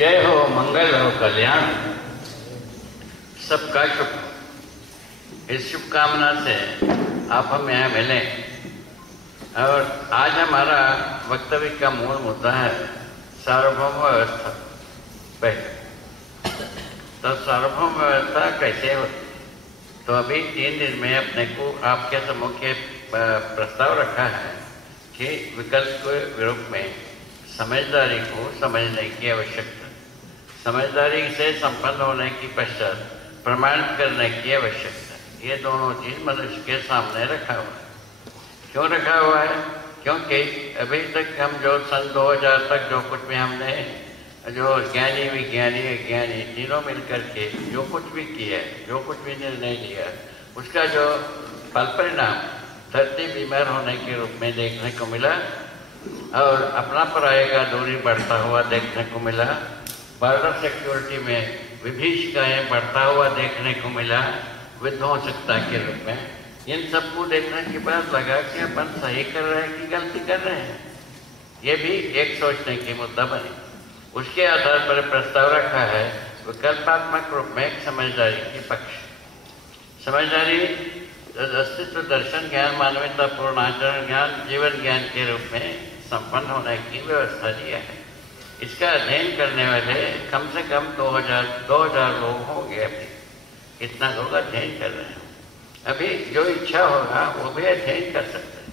जय हो, मंगल हो, कल्याण सबका शुभ। इस शुभकामना से आप हम यहाँ मिले और आज हमारा वक्तव्य का मूल मुद्दा है सार्वभौम व्यवस्था। तो सार्वभौम व्यवस्था कैसे होती? तो अभी 3 दिन में अपने को आपके सम्मुख प्रस्ताव रखा है कि विकल्प के रूप में समझदारी को समझने की आवश्यकता, समझदारी से संपन्न होने की पश्चात प्रमाणित करने की आवश्यकता, ये दोनों चीज मनुष्य के सामने रखा हुआ है। क्यों रखा हुआ है? क्योंकि अभी तक हम जो सन 2000 तक जो कुछ भी हमने जो ज्ञानी विज्ञानी अज्ञानी तीनों मिलकर के जो कुछ भी किया, जो कुछ भी निर्णय लिया, उसका जो फल परिणाम धरती बीमार होने के रूप में देखने को मिला और अपना पराये का दूरी बढ़ता हुआ देखने को मिला, बॉर्डर सिक्योरिटी में विभीषिकाएं बढ़ता हुआ देखने को मिला विध्वंसकता के रूप में। इन सबको देखने के बाद लगा कि अपन सही कर रहे हैं कि गलती कर रहे हैं, ये भी एक सोचने की मुद्दा बनी। उसके आधार पर प्रस्ताव रखा है विकल्पात्मक रूप में एक समझदारी के पक्ष। समझदारी अस्तित्व दर्शन ज्ञान, मानवतापूर्ण आचरण ज्ञान, जीवन ज्ञान के रूप में संपन्न होने की व्यवस्था दिया है। इसका अध्ययन करने वाले कम से कम 2000 लोग होंगे। अभी इतना लोग अध्ययन कर रहे हैं। अभी जो इच्छा होगा वो भी अध्ययन कर सकते हैं।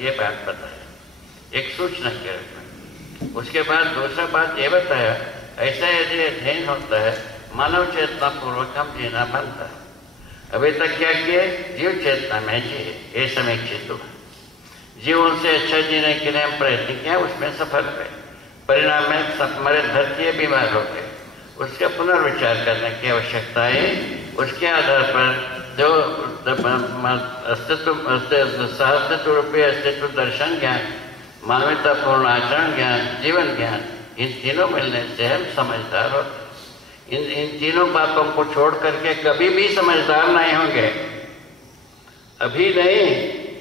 ये बात बताया एक सूचना के रूप में। उसके बाद दूसरा बात ये बताया, ऐसा यदि अध्ययन होता है मानव चेतना पूर्वक हम जीना बनता है। अभी तक क्या किए? जीव चेतना में जिए, ये समीक्षित हुआ। जीवन से अच्छा जीने के लिए हम प्रयत्न किया, उसमें सफल हुए। परिणाम में हमारे धरती बीमार हो गए। उसका पुनर्विचार करने की आवश्यकता है। उसके आधार पर जो अस्तित्व रूपी अस्तित्व दर्शन ज्ञान, मानवतापूर्ण आचरण ज्ञान, जीवन ज्ञान, इन तीनों मिलने से हम समझदार होते। इन तीनों बातों को छोड़ करके कभी भी समझदार नहीं होंगे। अभी नहीं,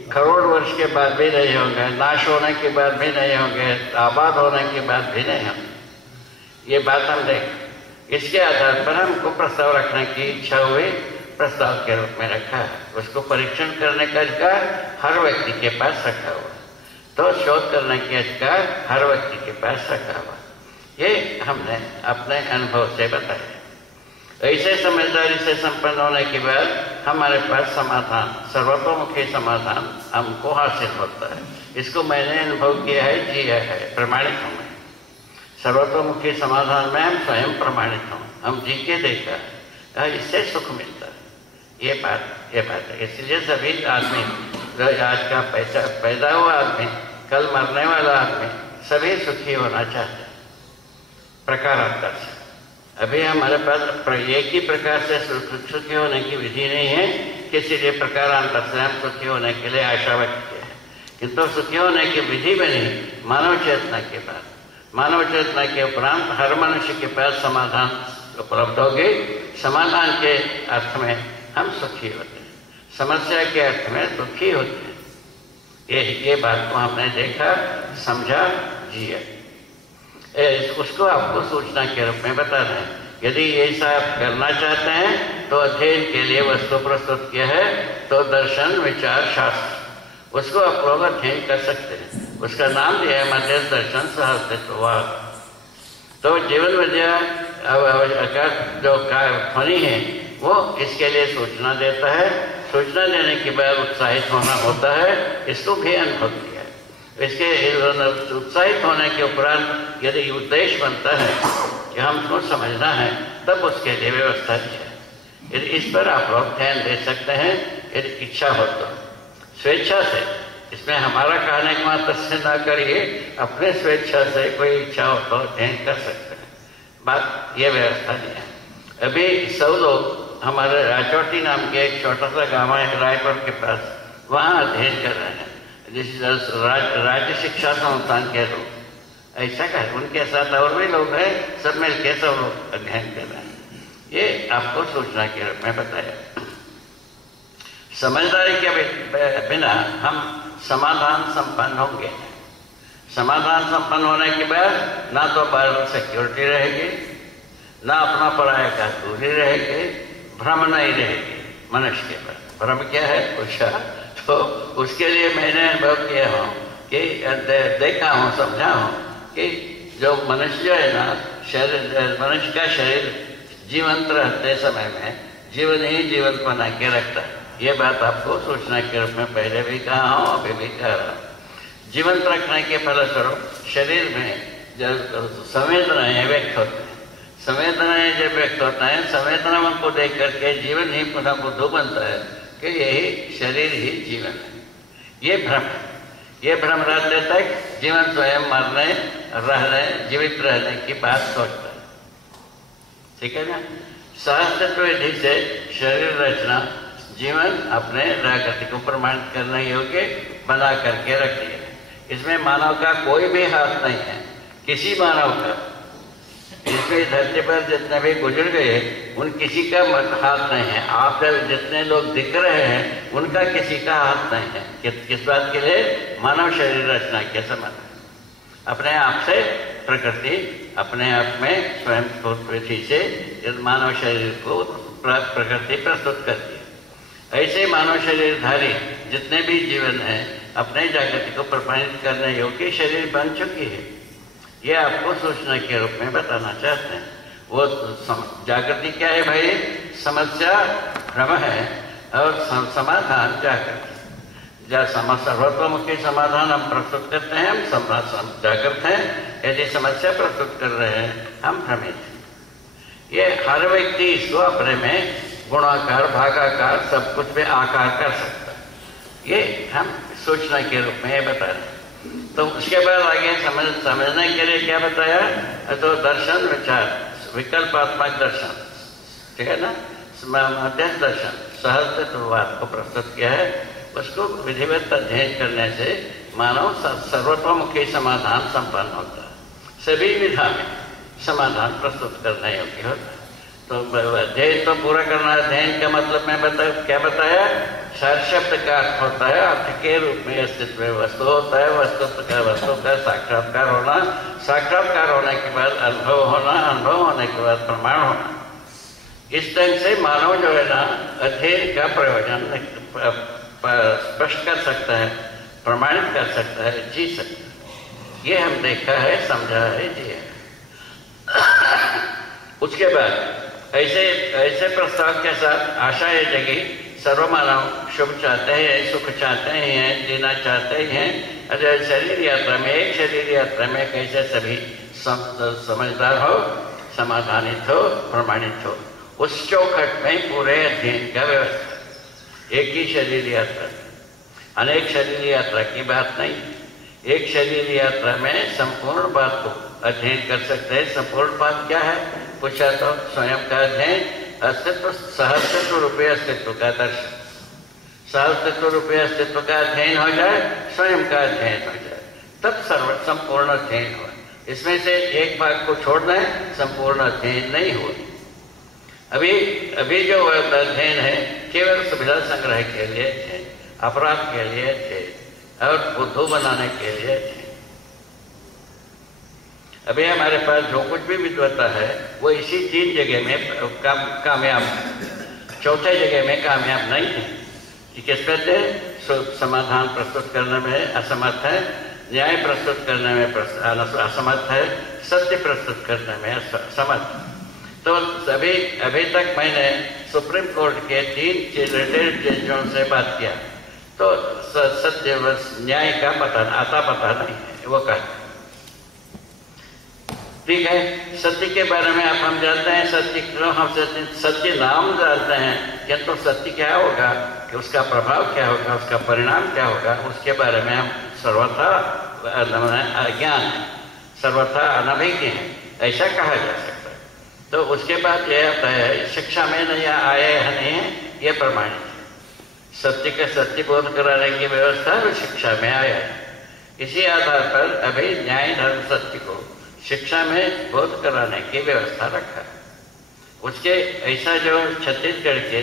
करोड़ वर्ष के बाद भी नहीं होंगे, नाश होने के बाद भी नहीं होंगे, आबाद होने के बाद भी नहीं होंगे। ये बात हम देख, इसके आधार पर हमको प्रस्ताव रखने की इच्छा हुई, प्रस्ताव के रूप में रखा है। उसको परीक्षण करने का अधिकार हर व्यक्ति के पास रखा हुआ, तो शोध करने के अधिकार हर व्यक्ति के पास रखा हुआ। ये हमने अपने अनुभव से बताया। ऐसे समझदारी से संपन्न होने के बाद हमारे पास समाधान, सर्वतोमुखी समाधान हमको हासिल होता है। इसको मैंने अनुभव किया है, जिया है, प्रमाणित हूँ मैं। सर्वतोमुखी समाधान में हम स्वयं प्रमाणित हूँ, हम जी के देखा है, इससे सुख मिलता है। ये बात है। इसलिए सभी आदमी, आज का पैदा हुआ आदमी, कल मरने वाला आदमी, सभी सुखी होना चाहते हैं प्रकारांतर से। अभी हमारे पास एक ही प्रकार से सुखी होने की विधि नहीं है, किसी लिए प्रकारांतर से हम सुखी होने के लिए आशा व्यक्त किया है। किंतु सुखी होने की विधि बनी मानव चेतना के बाद। मानव चेतना के उपरांत हर मनुष्य के पास समाधान उपलब्ध होगी। समाधान के अर्थ में हम सुखी होते हैं, समस्या के अर्थ में दुखी होते हैं। ये बात को हमने देखा, समझा, जिया। उसको आपको सूचना के रूप में बता रहे हैं। यदि ऐसा आप करना चाहते हैं तो अध्ययन के लिए वस्तु प्रस्तुत किया है, तो दर्शन विचार शास्त्र, उसको आप लोग अध्ययन कर सकते हैं। उसका नाम दिया है मध्य दर्शन सहअस्तित्ववाद। तो जीवन विद्या जो ध्वनि है वो इसके लिए सूचना देता है। सूचना देने के बाद उत्साहित होना होता है, इसको भी अनुभव किया। इसके उत्साहित होने के उपरांत यदि उद्देश्य बनता है कि हमको समझना है, तब उसके लिए व्यवस्था दी है। यदि इस पर आप लोग ध्यान दे सकते हैं, यदि इच्छा हो तो स्वेच्छा से। इसमें हमारा कहने का मात्र से ना करिए, अपने स्वेच्छा से कोई इच्छा हो तो अध्ययन कर सकते हैं। बात ये व्यवस्था दी है। अभी 100 लोग हमारे राजौटी नाम के एक छोटा सा गाँव है रायपुर के पास, वहाँ अध्ययन कर रहे हैं। जिस राज्य शिक्षा संस्थान के लोग ऐसा कर, उनके साथ और भी लोग हैं, सब मिलके सब लोग अध्ययन कर रहे हैं। ये आपको सूचना के रूप में बताया। समझदारी के बिना हम समाधान संपन्न होंगे। समाधान संपन्न होने के बाद ना तो बाहर सिक्योरिटी रहेगी, ना अपना पराया का दूरी रहेगी, भ्रम नहीं रहेगी मनुष्य के पास। भ्रम क्या है पूछा तो उसके लिए मैंने अनुभव किया हूँ कि देखा हूँ, समझा हूँ कि जो मनुष्य है ना, शरीर, मनुष्य का शरीर जीवंत रहते समय में जीवन ही जीवन बना के रखता है। ये बात आपको सूचना के रूप में पहले भी कहा हूँ, अभी भी कह रहा हूँ। जीवंत रखने के फलस्वरूप शरीर में जब संवेदनाएं व्यक्त होते हैं, संवेदनाएं जब व्यक्त होता है, संवेदनाओं को देख करके जीवन ही पुनः बुद्धू बनता है कि यही शरीर ही जीवन है। ये भ्रम है। ये भ्रम रहते तक जीवन स्वयं मरने, रहने, जीवित रहने की बात सोचता है। ठीक है ना। सहस्तित्व विधि से शरीर रचना जीवन अपने प्रकृति को प्रमाणित करने योग्य बना करके रखती है। इसमें मानव का कोई भी हाथ नहीं है, किसी मानव का। इसमें धरती पर जितने भी गुजर गए उन किसी का हाथ नहीं है। आप जितने लोग दिख रहे हैं उनका किसी का हाथ नहीं है। किस बात के लिए? मानव शरीर रचना के समय अपने आप से प्रकृति अपने आप में स्वयं विधि से इस मानव शरीर को प्रकृति प्रस्तुत करती है। ऐसे मानव शरीरधारी जितने भी जीवन हैं अपने जागृति को प्रमाणित करने योग्य शरीर बन चुकी है। ये आपको सूचना के रूप में बताना चाहते हैं। वो जागृति क्या है भाई? समस्या भ्रम है और समाधान जागृति। सर्वतोमुखी समाधान हम प्रस्तुत करते हैं, हम जागृत हैं। यदि समस्या प्रस्तुत कर रहे हैं हम भ्रमित हैं। ये हर व्यक्ति इसको अपने में गुणाकार भागाकार सब कुछ में आकार कर सकता है। ये हम सूचना के रूप में बता रहे हैं। तो उसके बाद आगे समझने के लिए क्या बताया? तो दर्शन विचार, विकल्पात्मक दर्शन, ठीक है ना, मध्यस्थ दर्शन, सहस्तित्ववाद को प्रस्तुत किया है। उसको विधिवत अध्ययन करने से मानव सर्वतोमुखी समाधान संपन्न होता है। सभी विधा में समाधान प्रस्तुत करने योग्य होता है। तो अध्ययन तो पूरा करना। अध्ययन का मतलब मैं क्या बताया? सार शब्द का अर्थ होता है, अर्थ के रूप में अस्तित्व में वस्तु होता है, वस्तु का साक्षात्कार होना, साक्षात्कार होने के बाद अनुभव होना, अनुभव होने के बाद प्रमाण होना। इस ढंग से मानव जो है ना अध्ययन का प्रयोजन स्पष्ट कर सकता है, प्रमाणित कर सकता है, जी सकता है। ये हम देखा है, समझा है, जी है। उसके बाद ऐसे प्रस्ताव के साथ आशा ये जगी, सर्वमानव शुभ चाहते हैं, सुख चाहते हैं, जीना चाहते हैं। अरे शरीर यात्रा में, एक शरीर यात्रा में कैसे सभी समझदार हो, समाधानित हो, प्रमाणित हो, उस चौखट में पूरे अध्ययन का व्यवस्था। एक ही शरीर यात्रा, अनेक शरीर यात्रा की बात नहीं। एक शरीर यात्रा में संपूर्ण बात को अध्ययन कर सकते हैं। संपूर्ण बात क्या है पूछा तो स्वयं का अध्ययन, अस्तित्व, सहस्तित्व रूपये अस्तित्व का दर्शन। सहस्तित्व रूपये अस्तित्व का अध्ययन हो जाए, स्वयं का अध्ययन हो जाए, तब संपूर्ण अध्ययन हो। इसमें से एक भाग को छोड़ना है, संपूर्ण अध्ययन नहीं हो। अभी जो अध्ययन है केवल सुविधा संग्रह के लिए थे, अपराध के लिए थे और बुद्धू बनाने के लिए थे। अभी हमारे पास जो कुछ भी विद्वता है वो इसी 3 जगह में कामयाब है, चौथे जगह में कामयाब नहीं है। कि किस पे थे? समाधान प्रस्तुत करने में असमर्थ है, न्याय प्रस्तुत करने में असमर्थ है, सत्य प्रस्तुत करने में असमर्थ। तो अभी तक मैंने सुप्रीम कोर्ट के 3 रिटायर्ड जजों से बात किया तो सत्य न्याय का पता नहीं है, वो कहते हैं। ठीक है, सत्य के बारे में आप हम जानते हैं, सत्य क्यों हम सत्य नाम जानते हैं, किंतु सत्य क्या होगा, कि उसका प्रभाव क्या होगा, उसका परिणाम क्या होगा, उसके बारे में हम सर्वथा अज्ञान है, सर्वथा अनभिज्ञ है, ऐसा कहा जा सकता है। तो उसके बाद यह आता है शिक्षा में नहीं आए है नहीं है, ये प्रमाणित है। सत्य का सत्य बोध कराने की व्यवस्था शिक्षा में आया है। इसी आधार पर अभी न्याय धर्म सत्य को शिक्षा में बोध कराने की व्यवस्था रखा है। उसके ऐसा जो छत्तीसगढ़ के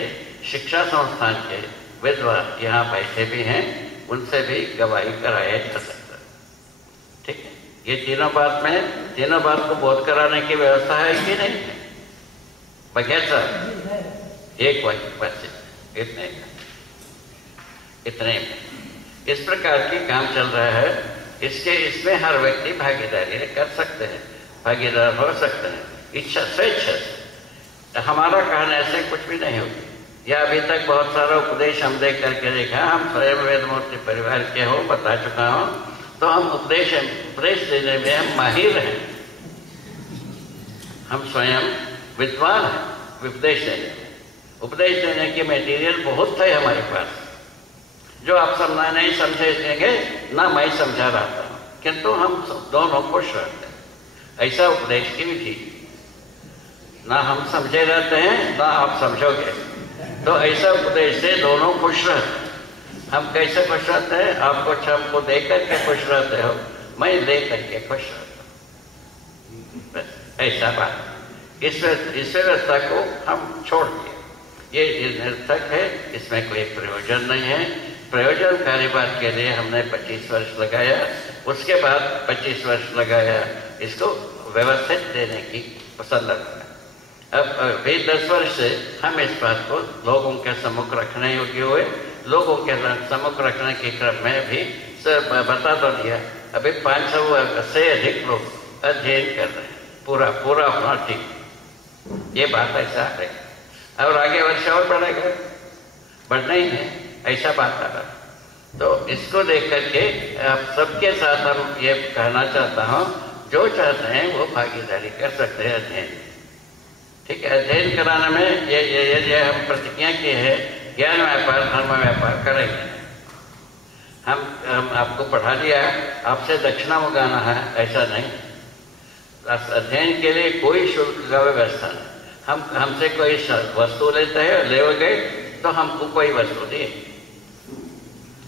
शिक्षा संस्थान के विद्वान यहाँ बैठे भी हैं, उनसे भी गवाही कराया जा सकता है। ठीक है। ये तीनों बात को बोध कराने की व्यवस्था है कि नहीं है? बगैर साहब एक वाक्य बस इतने में इस प्रकार की काम चल रहा है। इसमें हर व्यक्ति भागीदारी कर सकते हैं, भागीदार हो सकते हैं, इच्छा स्वेच्छा से। हमारा कहने से कुछ भी नहीं होगी। या अभी तक बहुत सारा उपदेश हम देख करके देखा, हम स्वयं वेदमूर्ति परिवार के हो, बता चुका हूँ, तो हम उपदेश देने में हम माहिर हैं, हम स्वयं विद्वान हैं उपदेश देने में। उपदेश देने की मटेरियल बहुत है हमारे पास, जो आप समझना नहीं समझेंगे ना मैं समझा रहा था, किंतु हम दोनों खुश रहते हैं। ऐसा उपदेश की विधि, ना हम समझे रहते हैं ना आप समझोगे, तो ऐसा उपदेश से दोनों खुश रहते हैं। हम कैसे खुश रहते हैं? आप कुछ हमको दे करके खुश रहते हो, मैं दे करके खुश रहता हूँ, बस ऐसा बात। इस व्यवस्था को हम छोड़ दिए, ये निरर्थक है, इसमें कोई प्रयोजन नहीं है। प्रयोजनकारी बात के लिए हमने 25 वर्ष लगाया, उसके बाद 25 वर्ष लगाया इसको व्यवस्थित देने की संलग्न। अब भी 10 वर्ष से हम इस बात को लोगों के सम्मुख रखने योग्य हुए, लोगों के सम्मुख रखने के क्रम में भी बता तो दिया। अभी 500 से अधिक लोग अध्ययन कर रहे हैं, पूरा होना ठीक, ये बात ऐसा है। और आगे वर्ष और बढ़ेगा, बढ़ना ही है, ऐसा बात आ रहा। तो इसको देख करके आप सबके साथ हम ये कहना चाहता हूँ, जो चाहते हैं वो भागीदारी कर सकते हैं अध्ययन, ठीक है। अध्ययन कराने में ये हम प्रतिज्ञा की है, ज्ञान व्यापार धर्म व्यापार करेंगे। हम आपको पढ़ा दिया, आपसे दक्षिणा मंगाना है ऐसा नहीं। अध्ययन के लिए कोई शुल्क का व्यवस्था नहीं। हमसे कोई वस्तु लेते हैं, ले गए तो हमको कोई वस्तु दिए,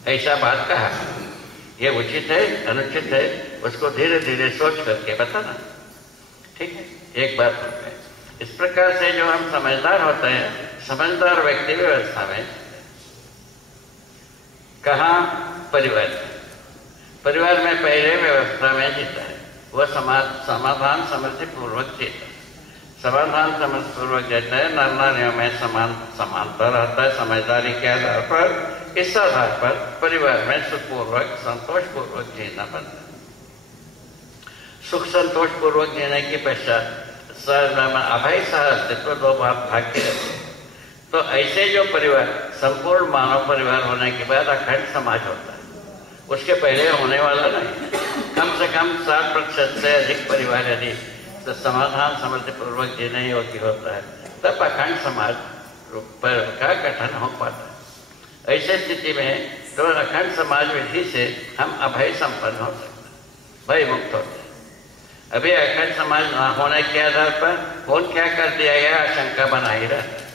ऐसा बात कहा। ये उचित है अनुचित है उसको धीरे धीरे सोच करके बताना, ठीक है। एक बात होता है, इस प्रकार से जो हम समझदार होते हैं, समझदार व्यक्ति व्यवस्था में कहाँ परिवार में पहले व्यवस्था में जीता है, वह समाधान समझ पूर्वक जीता है। समाधान समझ पूर्वक देता है, नर नारियों में समानता रहता है समझदारी के आधार पर। इस आधार पर परिवार में सुखपूर्वक संतोषपूर्वक जीना बनता है। सुख संतोषपूर्वक जीने की पश्चात अभय सह अस्तित्व दो बात भाग्य रहते। तो ऐसे जो परिवार संपूर्ण मानव परिवार होने के बाद अखंड समाज होता है, उसके पहले होने वाला नहीं। कम से कम 60% से अधिक परिवार यदि तो समाधान समझ पूर्वक जीने योग्य होता है, तब अखंड समाज का गठन हो पाता है। ऐसे स्थिति में तो अखंड समाज विधि से हम अभय संपन्न हो सकते हैं, भय मुक्त होते हैं। अभी अखंड समाज न होने के आधार पर कौन क्या कर दिया गया आशंका बना ही रहता है।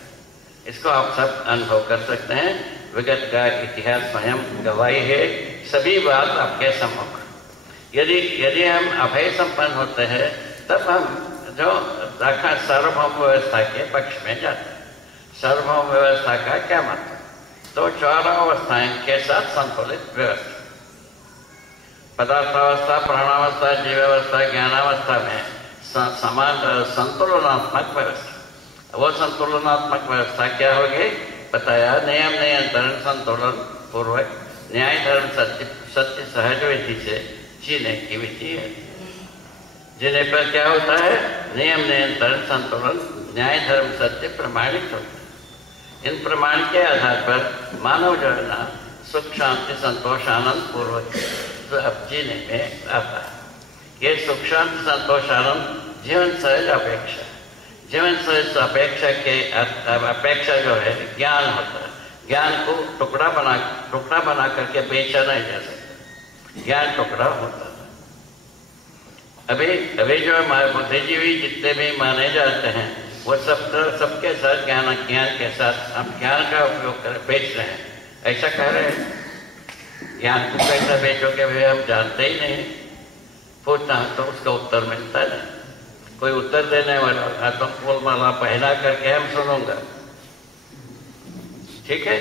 इसको आप सब अनुभव कर सकते हैं, विगत का इतिहास स्वयं गवाही है, सभी बात आपके सम्मुख। यदि हम अभय संपन्न होते हैं तब हम जो सार्वभौम व्यवस्था के पक्ष में जाते हैं। सार्वभौम व्यवस्था का क्या मतलब? तो चारों अवस्थाएं के साथ संतुलित व्यवस्था, पदार्थावस्था, प्राणावस्था, जीवावस्था, ज्ञानावस्था में समान संतुलनात्मक व्यवस्था। वो संतुलनात्मक व्यवस्था क्या होगी बताया, नियम नियंत्रण संतुलन पूर्वक न्याय धर्म सत्य सहज विधि से जीने की विधि है। जिन्हें पर क्या होता है, नियम नियंत्रण संतुलन न्याय धर्म सत्य प्रमाणित होता है। इन प्रमाण के आधार पर मानव जो है ना सुख शांति संतोष आनंद पूर्वक अब जीने में आता है। ये सुख शांति संतोष आनंद जीवन सहज अपेक्षा, जीवन सहज अपेक्षा के अपेक्षा जो है ज्ञान होता है। ज्ञान को टुकड़ा बना करके बेचा नहीं जा सकता, ज्ञान टुकड़ा होता है। अभी जो हमारे बुद्धिजीवी जितने भी माने जाते हैं वो सबके साथ ज्ञान के साथ हम ज्ञान का उपयोग कर बेच रहे हैं, ऐसा कह रहे हैं। ज्ञान को कैसा बेचोगे भाई, हम जानते ही नहीं। पूछना तो उसका उत्तर मिलता नहीं, कोई उत्तर देने वाला तो फूल माला पहना करके हम सुनूंगा, ठीक है,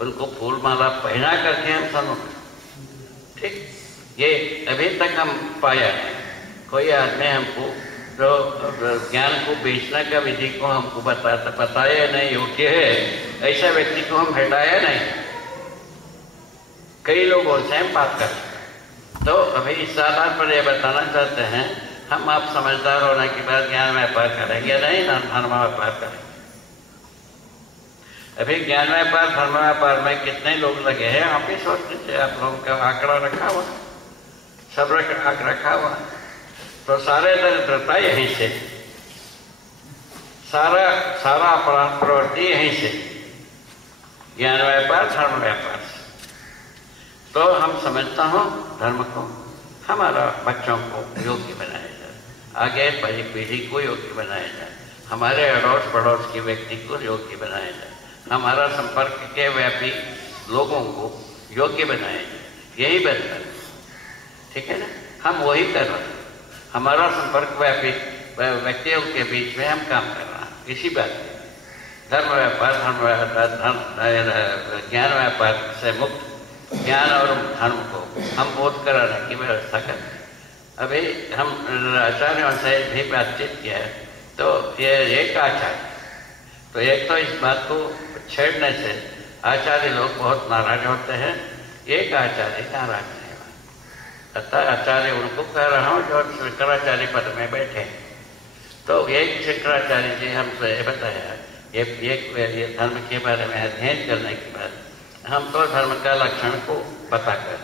उनको फूल माला पहना करके हम सुनूंगा, ठीक। ये अभी तक हम पाया है। कोई आदमी हमको जो ज्ञान को बेचने का विधि को हमको बताया नहीं योग्य है, ऐसा व्यक्ति को हम हटाया नहीं। कई लोगों से हम बात कर, तो अभी इस आधार पर यह बताना चाहते हैं, हम आप समझदार होने के बाद ज्ञान व्यापार करेंगे नहीं, धर्म व्यापार करेंगे। अभी ज्ञान व्यापार धर्म व्यापार में कितने लोग लगे हैं आप ही सोच लीजिए। आप लोगों का आंकड़ा रखा हुआ, सब रखा हुआ, तो सारे दरिद्रता यहीं से, सारा अपराध प्रवृत्ति यहीं से, ज्ञान व्यापार धर्म व्यापार से। तो हम समझता हूँ धर्म को हमारा बच्चों को योग्य बनाया जाए, आगे पहली पीढ़ी को योग्य बनाया जाए, हमारे अड़ोस पड़ोस के व्यक्ति को योग्य बनाया जाए, हमारा संपर्क के व्यापी लोगों को योग्य बनाया जाए, यही बेहतर है। ठीक है ना, हम वही कर रहे हैं। हमारा संपर्क व्यापी व्यक्तियों के बीच में हम काम कर रहे हैं इसी बात में। धर्म व्यापार ज्ञान व्यापार से मुक्त ज्ञान और धर्म को हम बोध कराने की व्यवस्था करते हैं। अभी हम आचार्यों से भी बातचीत किया है, तो ये एक आचार्य, तो एक तो इस बात को छेड़ने से आचार्य लोग बहुत नाराज होते हैं, एक आचार्य नाराज नहीं हुआ। अतः आचार्य उनको कह रहा हूँ जो शंकराचार्य पद में बैठे। तो एक शंकराचार्य जी हमसे बताया, ये धर्म के बारे में अध्ययन करने के बाद हम तो धर्म का लक्षण को बताकर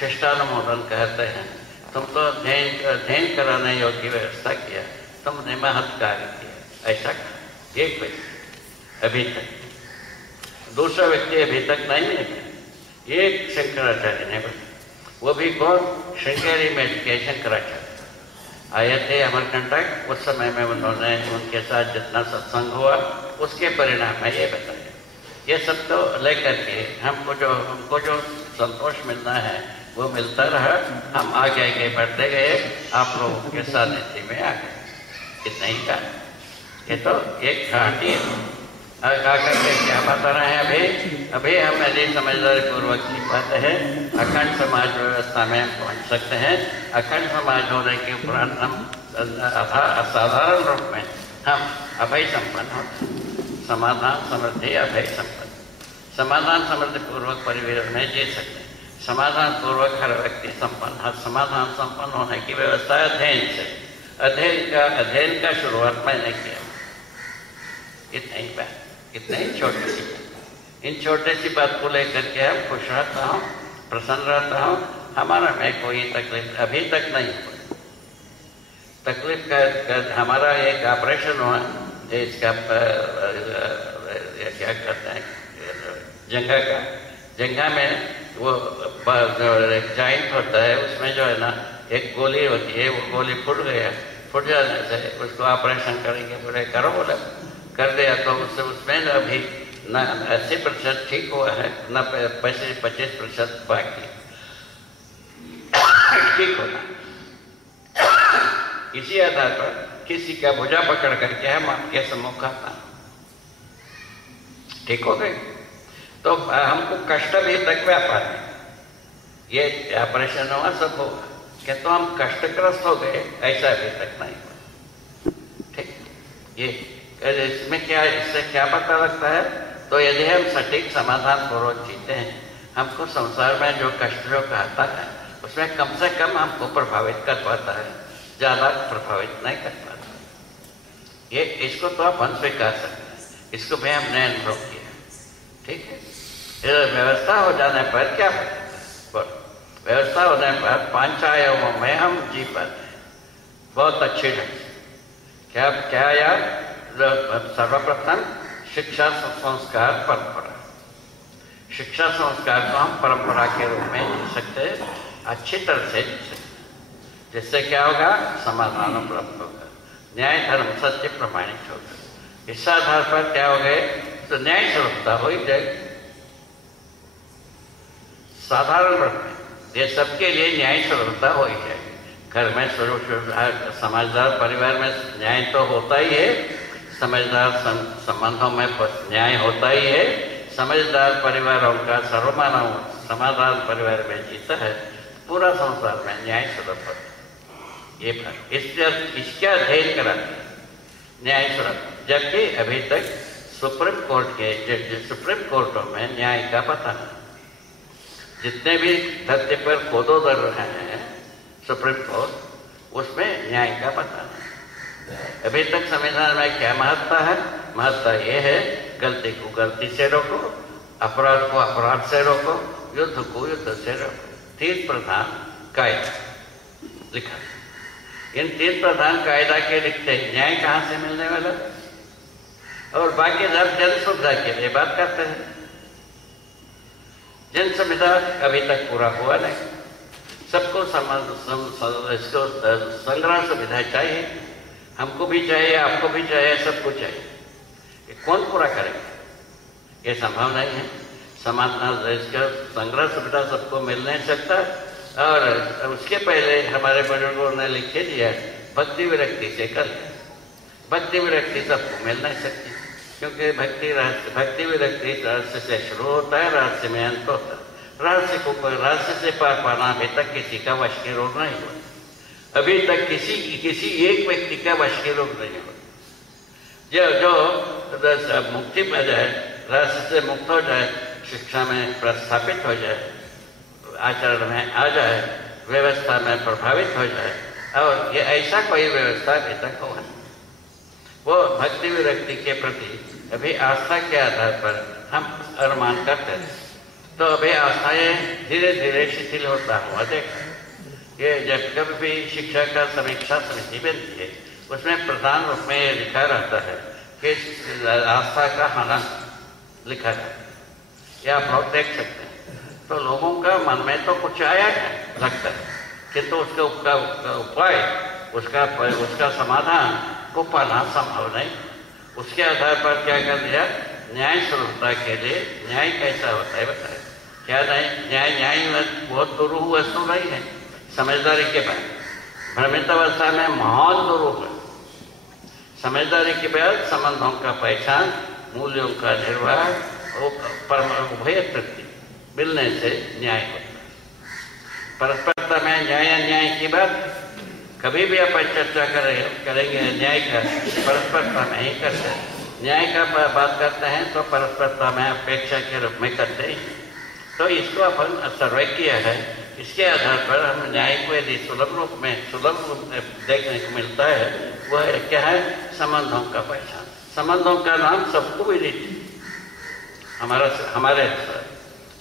शिष्टानुमोदन कहते हैं। तुम तो अध्ययन कराने योग्य व्यवस्था किया, तुमने महत् कार्य किया, ऐसा एक व्यक्ति अभी तक, दूसरा व्यक्ति अभी तक नहीं मिला। एक शंकराचार्य ने बोला, वो भी कौन, श्रृंगेरी में के शंकराचार्य आए थे अमरकंटक। उस समय में उन्होंने उनके साथ जितना सत्संग हुआ उसके परिणाम में ये बताया। ये सब तो लेकर के हमको जो संतोष मिलना है वो मिलता रहा, हम आगे आगे बढ़ते गए, आप लोगों के सानिध्य में आ गए, इतना ही का। ये तो एक घाटी आकर के क्या बता रहे हैं अभी हम यदि समझदारी पूर्वक की बात है, अखंड समाज व्यवस्था में हम पहुँच सकते हैं। अखंड समाज होने के उपरांत हम असाधारण रूप में हम अभय संपन्न होते हैं। समाधान समृद्धि अभय संपन्न, समाधान समृद्धि पूर्वक परिवेश में जी सकते हैं। समाधान पूर्वक हर व्यक्ति संपन्न, हर समाधान संपन्न होने की व्यवस्था अध्ययन से, अध्ययन का शुरुआत मैंने किया। इतना ही बात, इतना ही छोटी सी बात, इन छोटे सी बात को लेकर के हम खुश रहता हूँ, प्रसन्न रहता हूँ। हमारा में कोई तकलीफ अभी तक नहीं हुई। तकलीफ का हमारा एक ऑपरेशन हुआ, इसका क्या कहते हैं, जंघा में वो जॉइंट होता है, उसमें जो है ना एक गोली होती है, वो गोली फूट गया, फूट जाने से उसको ऑपरेशन करेंगे, बोले करो, बोले कर दिया। तो उसमें अभी न 80% ठीक हुआ है, न 25% बाकी ठीक होना। इसी आधार पर किसी का भुजा पकड़ करके हम आपके सम्मुख आता, ठीक हो गए। तो हमको कष्ट भी तक व्यापार है, ये ऑपरेशन हुआ सब होगा, क्या तो हम कष्टग्रस्त हो गए, ऐसा अभी तक नहीं हुआ। ठीक, ये इसमें क्या, इससे क्या पता लगता है, तो यदि हम सटीक समाधान पूर्वक जीते हैं, हमको संसार में जो कष्ट जो कहता है उसमें कम से कम हमको प्रभावित कर पाता है, ज्यादा प्रभावित नहीं कर पाता। ये इसको तो अपन स्वीकार सकते हैं, इसको भी हमने अनुभव किया। ठीक है, व्यवस्था हो जाने पर क्या होता है, व्यवस्था होने पर 5 आयामों में हम जी पाते हैं बहुत अच्छे ढंग से। क्या यार, सर्वप्रथम शिक्षा संस्कार परंपरा, शिक्षा संस्कार को हम परंपरा के रूप में जी सकते हैं, अच्छी तरह से जी सकते, जिससे क्या होगा, समाधान उपलब्ध होगा, न्याय धर्म सत्य प्रमाणित होगा। इस आधार पर क्या हो गए, तो न्याय स्वरूपता हो ही जाएगी। साधारण रूप में ये सबके लिए न्याय स्वरूपता हो ही जाएगी। घर में समझदार परिवार में न्याय तो होता ही है, समझदार संबंधों में न्याय होता ही है। समझदार परिवारों का सर्वमानव समाधान परिवार में जीता है, पूरा संसार में न्याय सुलभ होता है। ये फर्क इसका अध्ययन कराते हैं न्याय सुलभ। जबकि अभी तक सुप्रीम कोर्ट के जज सुप्रीम कोर्टों में न्याय का पता नहीं। जितने भी तथ्य पर खोदो कर रहे हैं सुप्रीम कोर्ट, उसमें न्याय का पता नहीं। अभी तक संविधान में क्या महत्ता है? महत्ता ये है गलती को गलती से रोको, अपराध को अपराध से रोको, युद्ध को युद्ध से रोको। 3 प्रधान कायदा लिखा। इन 3 प्रधान कायदा के लिखते न्याय कहाँ से मिलने वाला? और बाकी सब जन सुविधा के लिए बात करते हैं। जन सुविधा अभी तक पूरा हुआ नहीं। सबको इसको संग्रह सुविधा चाहिए, हमको भी चाहिए, आपको भी चाहिए, सबको चाहिए। ये कौन पूरा करेगा? ये संभव नहीं है। समाज इसका संग्रह सुविधा सबको मिल नहीं सकता। और उसके पहले हमारे बुजुर्गों ने लिख के दिया भक्ति विरक्ति से कर लिया। भक्ति विरक्ति सबको मिल नहीं सकती, क्योंकि भक्ति विरक्ति रहस्य से शुरू होता है, रहस्य में अंत होता है। रहस्य से पार पाना अभी तक किसी का वश के रोग नहीं हुआ। अभी तक किसी एक व्यक्ति का वश के रोग नहीं हुआ। जो मुक्ति पा जाए, रहस्य से मुक्त हो जाए, शिक्षा में प्रस्थापित हो जाए, आचरण में आ जाए, व्यवस्था में प्रभावित हो जाए, और ये ऐसा कोई व्यवस्था अभी तक हुआ नहीं। वो भक्ति विरक्ति के प्रति अभी आस्था के आधार पर हम अनुमान करते हैं। तो अभी आस्थाएं धीरे धीरे शिथिल होता हुआ देखा। ये जब कभी भी शिक्षा का समीक्षा समिति बनती है, उसमें प्रधान रूप में ये लिखा रहता है कि आस्था का हालात लिखा रहता है। ये आप लोग देख सकते हैं। तो लोगों का मन में तो कुछ आया है लगता है, किंतु उसका उपाय, उसका समाधान को पाना संभव नहीं। उसके आधार पर क्या कर दिया? न्याय सुलभता के लिए न्याय कैसा होता है बताए। क्या न्याय बहुत दुरूह वस्तु नहीं है। समझदारी के बाद भ्रमित अवस्था में महान दुरूह है। समझदारी के बाद संबंधों का पहचान, मूल्यों का निर्वाह और उभय तृप्ति मिलने से न्याय होता है। परस्परता में न्याय अन्याय की बात कभी भी आप चर्चा करेंगे न्याय का, परस्परता में ही करते हैं। न्याय का बात करते हैं तो परस्परता में अपेक्षा के रूप में करते हैं। तो इसको अपन सर्वे किया है। इसके आधार पर हम न्याय को यदि सुलभ रूप में देखने को मिलता है, वह क्या है? संबंधों का पहचान। संबंधों का नाम सबको विदित हमारे अनुसार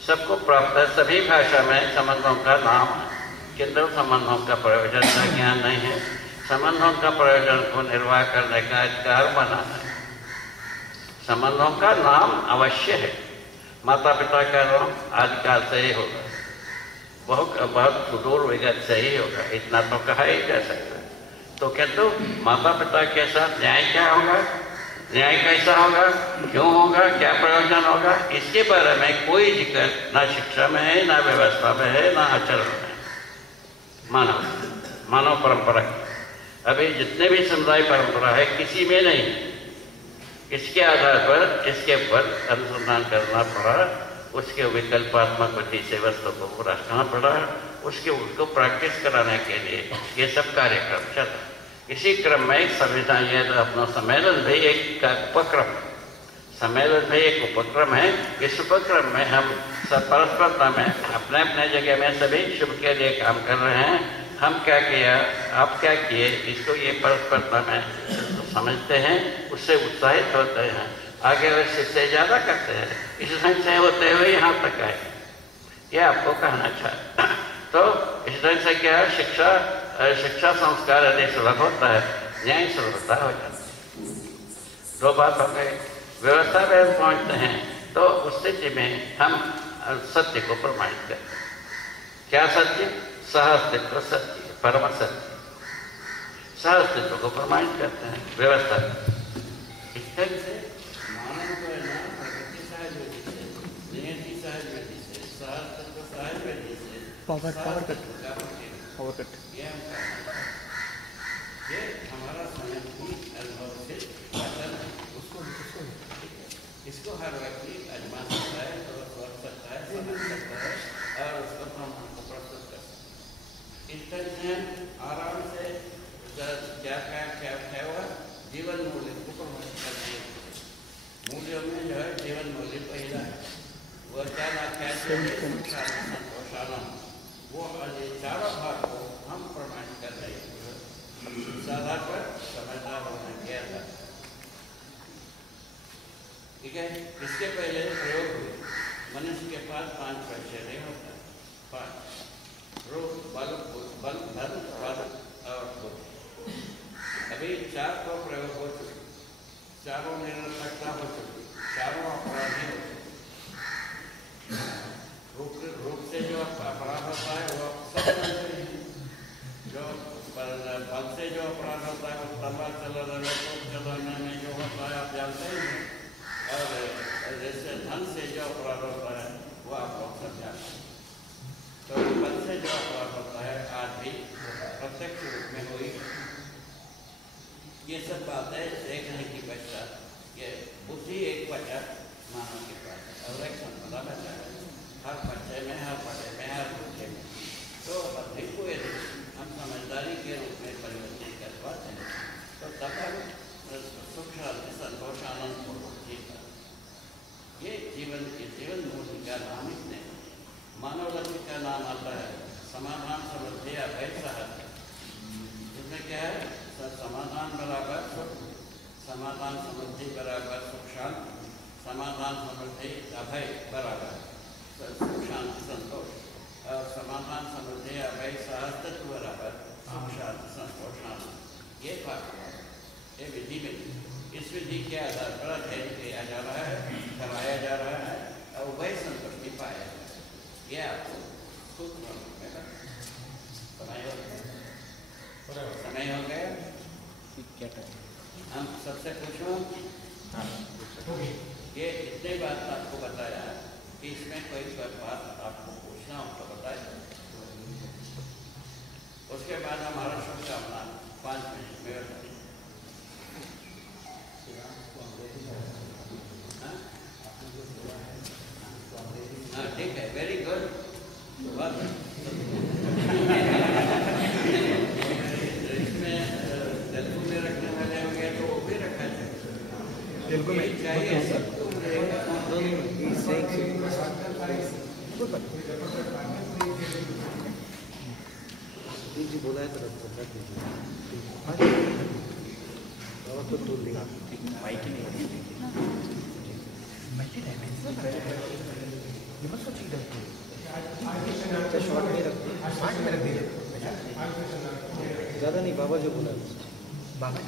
सबको प्राप्त है। सभी भाषा में संबंधों का नाम है, किंतु संबंधों का प्रयोजन का ज्ञान नहीं है। संबंधों का प्रयोजन को निर्वाह करने का अधिकार बना है। संबंधों का नाम अवश्य है। माता पिता का नाम आदिकाल से ही होगा, बहुत सुदूर विगत से ही होगा, इतना तो कहा ही जा सकता है। तो किंतु माता पिता के साथ न्याय क्या होगा? न्याय कैसा होगा? क्यों होगा? क्या प्रयोजन होगा? इसके बारे में कोई जिक्र ना शिक्षा में है, ना व्यवस्था में है, ना आचरण में। मानव परंपरा अभी जितने भी समुदाय परंपरा है किसी में नहीं। इसके आधार पर इसके ऊपर अनुसंधान करना पड़ा, उसके विकल्पात्मक गति से वस्तु को रखना पड़ा, उसको प्रैक्टिस कराने के लिए ये सब कार्यक्रम चला। इसी क्रम में संविधान ये अपना सम्मेलन भी एक उपक्रम, है। इस उपक्रम में हम सब परस्परता में अपने अपने जगह में सभी शुभ के लिए काम कर रहे हैं। हम क्या किया, आप क्या किए, इसको ये परस्परता में समझते हैं, उससे उत्साहित होते हैं, आगे इससे ज़्यादा करते हैं। इस ढंग से होते हुए यहाँ तक आए, ये आपको कहना चाहता। तो इस ढंग से क्या शिक्षा संस्कार यदि सुलभ होता है, न्याय सुलभता हो जाता है। 2 बात हो गई। व्यवस्था में हम पहुँचते हैं तो उस स्थिति में हम सत्य को प्रमाणित करते हैं। क्या सत्य? सहअस्तित्व सत्य, परम सत्य। सहअस्तित्व को प्रमाणित करते हैं व्यवस्था। इस तरह से मानव को प्रकृति सहज विधि से, नियति सहज विधि से, सहअस्तित्व सहज विधि से, पावर कट ये हम करना है। ये हमारा स्वयं की अनुभव से आता है। इसको हर व्यक्ति आजमा सकता है, सोच सकता है, समझ सकता है और उसको प्रमाण को प्रस्तुत कर सकता है। इस तरह से आराम से क्या हुआ, जीवन मूल्य को प्रमाणित करते हैं। मूल्यों में जो है जीवन मूल्य पहला है, वो क्या संतोषानम, वो चारों भाग को हम प्रमाणित कर रहे हैं। साधारण पर समझदार होना किया था, ठीक है। इसके पहले प्रयोग हुए, मनुष्य के पास 5 पैसे नहीं होता, 5 रूप, बल, धन, पद और बुद्धि। अभी 4 तो प्रयोग हो चुके, चारों निरर्थकता हो चुकी, चारों अपराधी हो चुके। रूप से जो अपराध होता है वो सब जानते हैं, जो बल से जो अपराध होता है वो तलवार चलाने में जो होता है आप जानते हैं, और जैसे धन से जो अपराध होता है वो आप लोग सब जानते हैं। तो बल से जो अपराध होता है आज भी प्रत्यक्ष रूप में हुई। ये सब बातें देखने की पश्चात ये बुद्धि एक वजह मानव के पास और एक संपदा बचा है, हर बच्चे में, हर बड़े में, हर बच्चे में। तो बुद्धि को यदि हम समझदारी के रूप में परिवर्तित कर पाते हैं तो तब हम सुख शांति संतोष आनंद को जीता। ये जीवन मूल्य का नाम इसने, मानव लक्ष्य का नाम आता है समाधान, समृद्धि, अभय, सहज। इसमें क्या है, समाधान बराबर सुख, समाधान समृद्धि बराबर सुख शांति, समाधान समृद्धि अभय बराबर सुख शांति संतोष, और समाधान समृद्धि अभय सहस्तित्व बराबर सुख शांति संतोष आनंद। ये बात ये विधि में, इस विधि के आधार पर अध्ययन किया जा रहा है, कराया जा रहा है और वही संतुष्टि पाया जा रहा है। ये आपको खुद समय हो गया। हम सबसे पूछो, ये इतने बात आपको बताया कि इसमें कोई बात आपको पूछना हो तो बताए। उसके बाद हमारा शुभकामना 5 मिनट में होती। हाँ ठीक है, वेरी गुड। इसमें तेलुगु में रखने वाले हो गए तो वो भी रखा जाए, तेलुगु में चाहिए सबको रहेगा। जी बोला है तो रख दीजिए, और तो दूर दिखा माइक ही नहीं शॉर्ट नहीं रखते, 5 में रख दीजिए, ज़्यादा नहीं। बाबा जो बोला बाबा